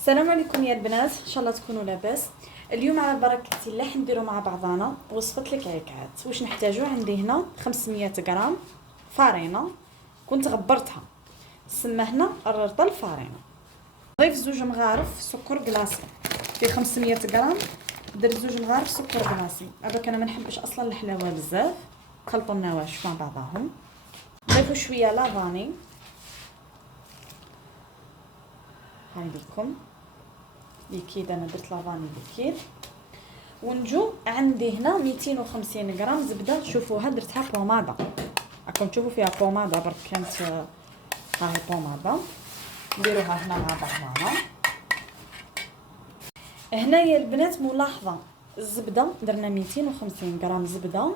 السلام عليكم يا البنات، ان شاء الله تكونوا لاباس. اليوم على بركه الله حنديروا مع بعضنا وصفه الكعكات. واش نحتاجو؟ عندي هنا 500 غرام فرينه كنت غبرتها، سما هنا الرطل الفرينه. نضيف 2 مغارف سكر كلاصي في 500 غرام. درت 2 مغارف سكر كلاصي. هذاك انا ما نحبش اصلا الحلاوه بزاف. خلطوا النواشف مع بعضهم. نضيفوا شويه لافاني، هاي ليكم ليكيد، انا درت لافاني ليكيد. ونجو عندي هنا 250 غرام زبده. شوفوها درتها بوماده، راكم تشوفوا فيها بوماده برك كانت هاي بوماده. نديروها هنا مع بعضنا. هنا يا البنات ملاحظه، الزبده درنا 250 غرام زبده،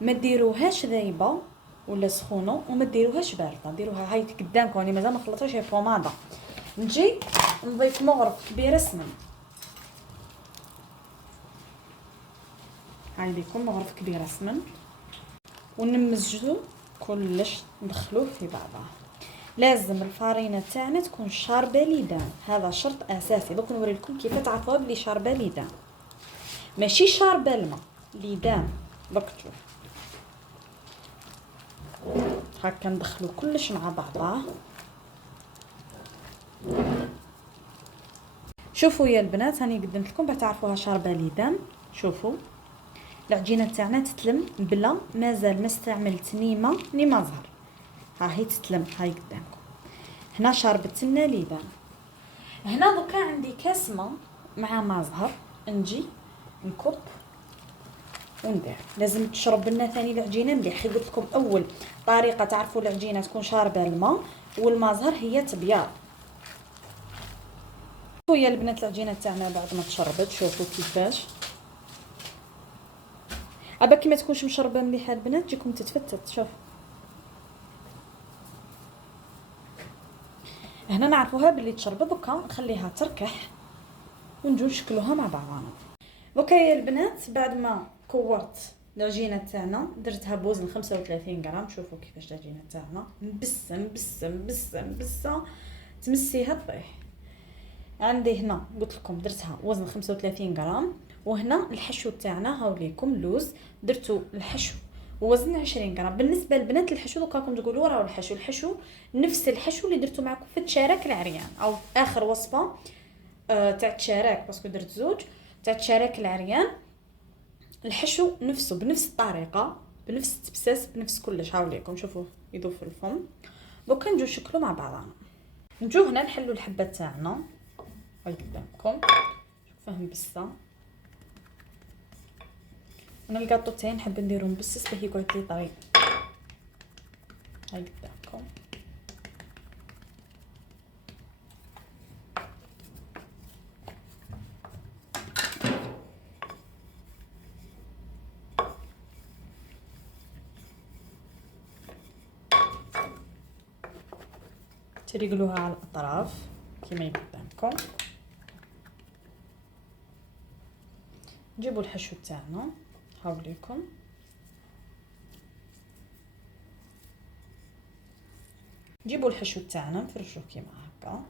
ما ديروهاش ذايبه ولا سخونه وما ديروهاش بارده، ديروها هاي قدامكم. انا مازال ما خلطتهاش، هي بوماده. نجي نضيف مغرف كبيره سمن، هاي ليكم مغرف كبيره سمن، ونمزجو كلش ندخلوه في بعضه. لازم الفارينه تاعنا تكون شاربه ليدان، هذا شرط اساسي. دوك نوري لكم كيف تعرفوها بلي شاربه ليدان، ماشي شاربه الماء، ليدان. دوك تشوف هكا ندخلو كلش مع بعضه. شوفوا يا البنات، هاني قدمت لكم باش تعرفوها شاربه ليدان. شوفوا العجينه تاعنا تتلم بلا مازال ما استعملت نيمه نيمه زهر. ها هي تتلم، هاي قدامكم. هنا شربت لنا ليدان. هنا دوكا عندي كاس ما مع ما زهر، نجي نكب وندير. لازم تشرب لنا ثاني العجينه مليح. قلت لكم اول طريقه تعرفوا العجينه تكون شاربه الماء والما زهر هي تبياض. شوفوا يا البنات العجينه تاعنا بعد ما تشربت، شوفوا كيفاش. ابا كي ما تكونش مشربه مليح البنات تجيكم تتفتت. شوف هنا نعرفوها باللي تشربت. دوكا نخليها تركح ونجو نشكلوها مع بعضنا. دوكا يا البنات بعد ما كورت العجينه تاعنا درتها بوزن 35 غرام. شوفوا كيفاش العجينه تاعنا مبسه مبسه مبسه مبسه، تمسيها طيح. عندي هنا قلت لكم درتها وزن 35 غرام. وهنا الحشو تاعنا هاوليكم لوز، درتو الحشو وزن 20 غرام. بالنسبه للبنات الحشو دوكا راكم تقولوا راهو الحشو نفس الحشو اللي درتو معكم في التشارك العريان او اخر وصفه تاع التشارك، باسكو درت 2 تاع التشارك العريان. الحشو نفسه بنفس الطريقه بنفس التبساس بنفس كلش. هاوليكم شوفوا يذوب في الفم. دوكا نجو نشكلوا مع بعضنا. نجو هنا نحلوا الحبه تاعنا، هاي قدامكم. شوفوها مبسه. انا الكاطو تاعي نحب نديرو مبسس باش يقعد لي طري. هاي قدامكم. تريقلوها على الاطراف كما قدامكم. نجيبوا الحشو تاعنا، هاوليكم. نجيبوا الحشو تاعنا نفرشوه كيما هكا،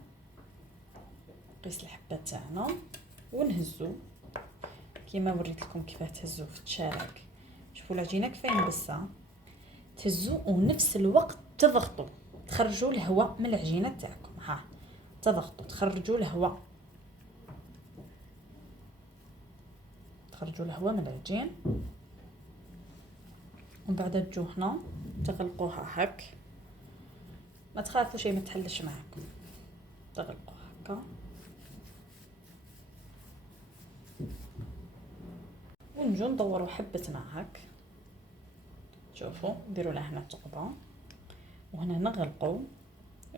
نقيس الحبه تاعنا ونهزو كيما وريت لكم كيفاه تهزو في التشارك. شوفوا العجينه كيفاه مبسه، تهزو ونفس الوقت تضغطوا تخرجوا الهواء من العجينه تاعكم. ها تضغطوا تخرجوا الهواء، تخرجوا الهواء من العجين. ومن بعد تجوا هنا تغلقوها هك، ما تخافوا شيء ما تحلش معكم، تغلقوها هكا. ونجو ندوروا حبتنا هك. شوفوا نديروا لها هنا ثقبه وهنا نغلقوا.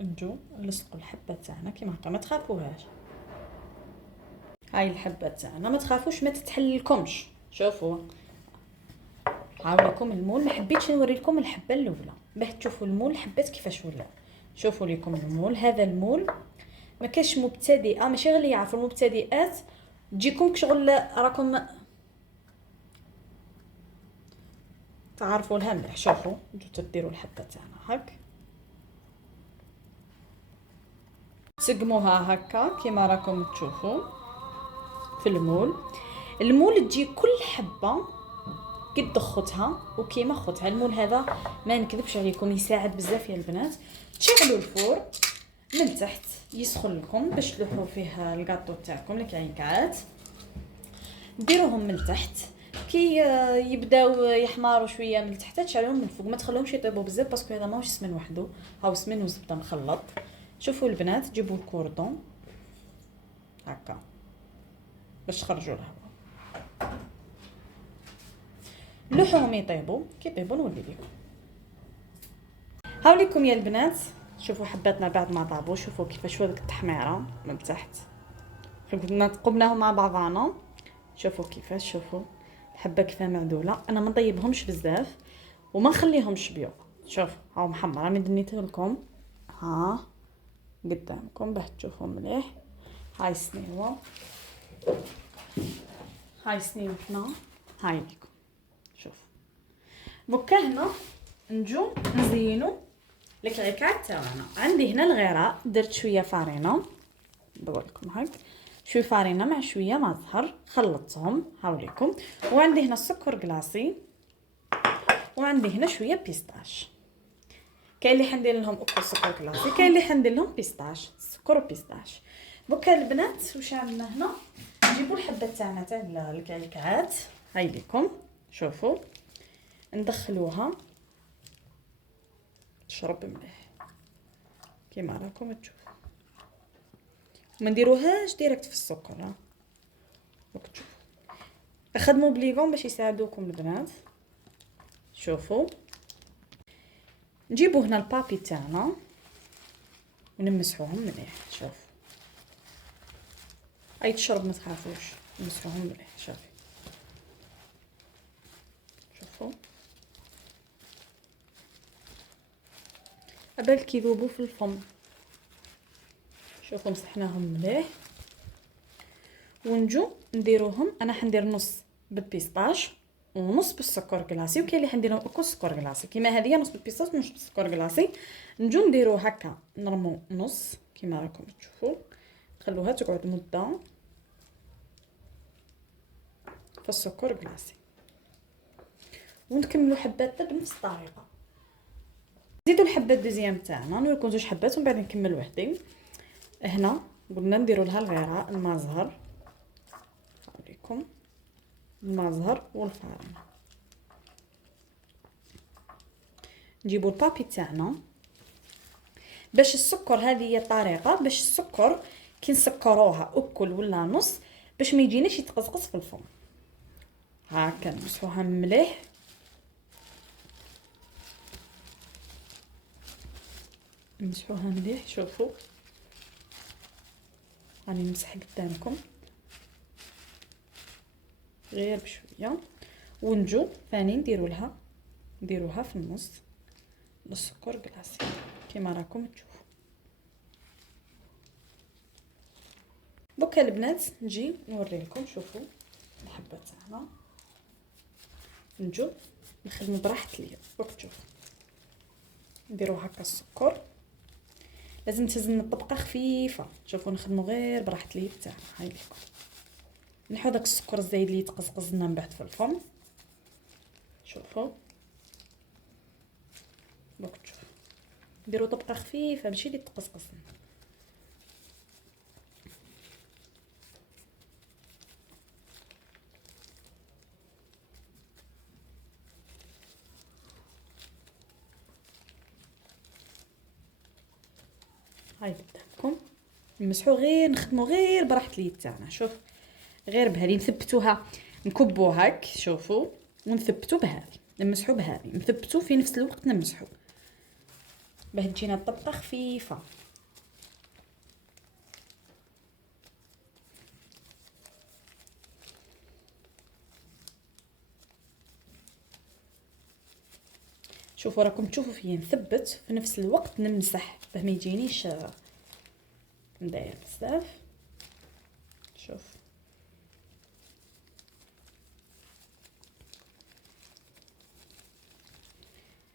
نجو نلصقوا الحبه تاعنا كيما هكا، ما تخافوهاش. هاي الحبه تاعنا ما تخافوش ما تتحللكمش. شوفوا هاوليكم المول. ما حبيتش نوري لكم الحبه الاولى باش تشوفوا المول حبات كيفاش ولا. شوفوا لكم المول، هذا المول ما كاش مبتدئه ماشي غير اللي يعرفوا المبتدئات تجيكم شغل راكم تعرفوا لها مليح. شوفوا نجو تديروا الحبه تاعنا هك، تسقموها هكا كيما راكم تشوفوا في المول. المول تجي كل حبه قد خوتها وكيما خوتها. المول هذا ما نكذبش عليكم يساعد بزاف يا البنات. تشعلوا الفور من تحت يسخن لكم باش تلوحوا فيه الكاطو تاعكم الكعكات. ديروهم من تحت كي يبداو يحمروا شويه من تحت تشعلوهم من فوق، ما تخلوهمش يطيبوا بزاف باسكو هذا ماهوش سمن وحده، هاو سمن وزبده مخلط. شوفوا البنات جيبوا الكوردون هكا باش تخرجوا الهواء، لوحوهم يطيبوا. كي يطيبوا نولي لكم. هاوليكم يا البنات، شوفوا حباتنا بعد ما طابوا، شوفوا كيفاش هذيك التحميره من تحت. كنا قبناهم مع بعضانا، شوفوا كيفاش، شوفوا الحبه كيفاه معدوله. انا ما نطيبهمش بزاف وما نخليهمش بيض. شوف هاو محمر، راني دنيت لكم ها قدامكم باش تشوفوا مليح. هاي سنيوه، هاي سنيوتنا، هاي ليكم. شوف بكا هنا نجو نزينو الكعكات تاعنا. عندي هنا الغراء، درت شويه فارينه، ندور لكم هاك شويه فارينه مع شويه ما زهر خلطتهم هاوليكم. وعندي هنا السكر كلاصي، وعندي هنا شويه بيستاش. كاين اللي حندير لهم اكل سكر كلاصي، كاين اللي حندير لهم بيستاش، سكر وبيستاش. بكا البنات واش عندنا هنا؟ نجيبوا الحبه تاعنا تاع الكعكات هاي ليكم. شوفوا ندخلوها تشرب مليح كيما راكم تشوفوا، ما نديروهاش ديريكت في السكر. ها دوك تشوفوا اخدموا بليغون باش يساعدوكم البنات. شوفوا نجيبوا هنا البابي تاعنا ونمسحوهم مليح. شوف اي تشرب ما تخافوش، نمسحوهم مليح. شوفي شوفوا قبل يذوبوا في الفم. شوفوا مسحناهم مليح ونجو نديروهم. انا حندير نص بالبيستاش ونص بالسكر كلاصي، وكاين اللي حنديرهم اكل سكر كلاصي كيما هذه، نص بالبيستاش ونص بالسكر كلاصي. نجو نديرو هكا نرمو نص كيما راكم تشوفوا، خلوها تقعد مده في السكر كلاصي ونكملوا حباتنا بنفس الطريقه. نزيدوا الحبات دوزيام تاعنا، نوريكم زوج حبات ومن بعد نكمل وحدين. هنا قلنا نديروا لها الغراء الماء زهر، نوريكم الماء زهر والفارينه. نجيبوا البابي تاعنا باش السكر، هذه هي الطريقه باش السكر كي نسكروها اكل ولا نص باش ما يجيناش يتقزقز في الفم. هاكا نمسحوها مليح. نمسحوها مليح. شوفوا راني نمسح قدامكم غير بشويه. ونجو ثاني نديروها في النص بالسكر كلاصي كيما راكم تشوفوا. بكا البنات نجي نوري لكم. شوفوا الحبه تاعنا نجو نخدموا براحه اليد. دوك تشوفوا نديروا هكا السكر، لازم تهزن الطبقه خفيفه. شوفوا نخدموا غير براحه اليد تاعنا. هاي لكم نحو داك السكر الزايد اللي يتقزقز لنا من بعد في الفم. شوفوا دوك تشوفوا نديروا طبقه خفيفه ماشي اللي تقزقز لنا. هاي قدامكم نمسحوا غير نخدموا غير براحه اليد تاعنا. شوف غير بهذه نثبتوها، نكبوا هاك. شوفوا ونثبتوا بهذه، نمسحوا بهذه، نثبتوا في نفس الوقت نمسحوا باه تجينا الطبقه خفيفه. شوفوا راكم تشوفوا فيه نثبت في نفس الوقت نمسح باه ما يجينيش نداير بزاف. شوف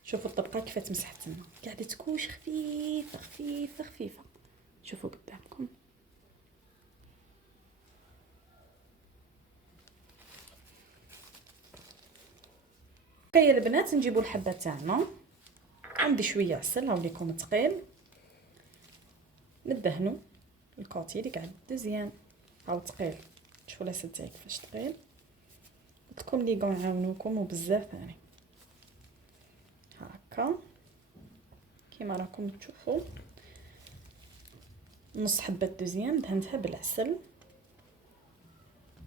شوفوا الطبقه كيف تمسحت لنا، قاعده تكوش خفيفه خفيفه خفيفه. شوفوا قدامكم. اوكي البنات، نجيبوا الحبه تاعنا. عندي شويه عسل هاوليكم ثقيل، ندهنوا الكوتي اللي قاعد دوزيام هاو ثقيل. شوفوا لا تاعي كيفاش ثقيل. قلت لكم لي قاع نعاونوكم وبزاف يعني هكا كيما راكم تشوفوا. نص حبه دوزيام دهنتها بالعسل.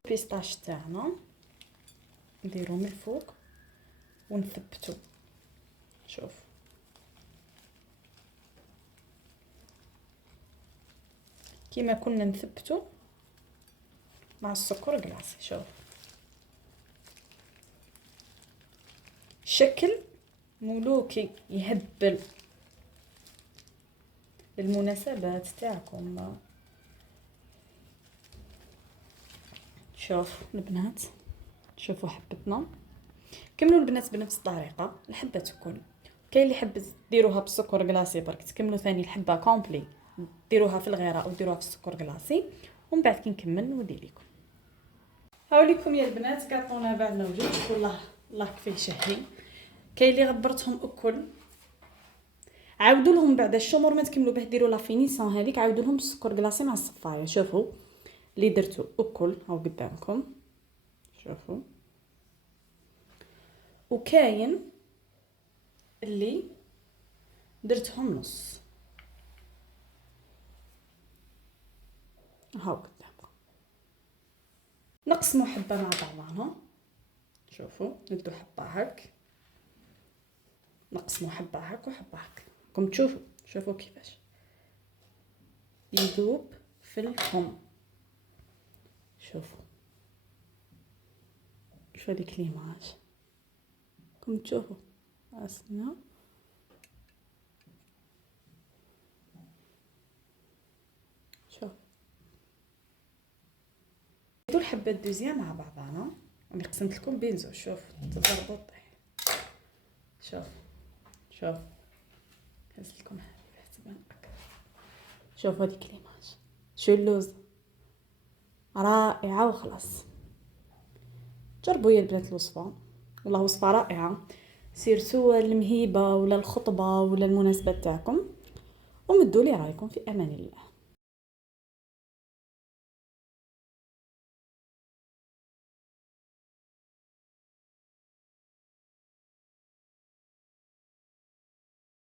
البيستاش تاعنا نديرو من الفوق ونثبتو. شوف كيما كنا نثبتو مع السكر كلاصي. شوف الشكل ملوكي يهبل للمناسبات تاعكم. شوف البنات، شوفوا حبتنا. كملوا البنات بنفس الطريقه الحبه تكون. كاين اللي يحب ديروها بالسكر كلاصي برك، تكملوا ثاني الحبه كومبلي ديروها في الغيره او ديروها في السكر كلاصي، ومن بعد كي نكمل نودي لكم. هاوليكم يا البنات كاطونا بعدنا وجد. والله الله كفيه شهي. كاين اللي غبرتهم اكل، عاودوا لهم بعد الشمر ما تكملوا به ديروا لا فينيسون هذيك، عاودوا لهم السكر كلاصي مع الصفايه. شوفوا اللي درتو اكل هاو قدامكم. شوفوا وكاين اللي درتهم نص هاو قدامكم. نقسموا حبه مع بعضنا. شوفوا ندو حبه هاك، نقسموا حبه هاك وحبه هاك. راكم تشوفوا شوفوا كيفاش يذوب في الفم. شوفوا شوفوا هذيك ليماج راكم تشوفوا اسمع. شوف نديروا الحبه الدوزيام مع بعضنا. انا قسمت لكم بين زوج. شوف تضربوا طيح. شوف شوف هز لكم هذه تبان اكثر. شوف هذيك ليماج شو اللوز رائعه. وخلاص جربوا يا البنات الوصفه، والله وصفه رائعه سيرتو المهيبه ولا الخطبه ولا المناسبات تاعكم. ومدوا لي رايكم في امان الله.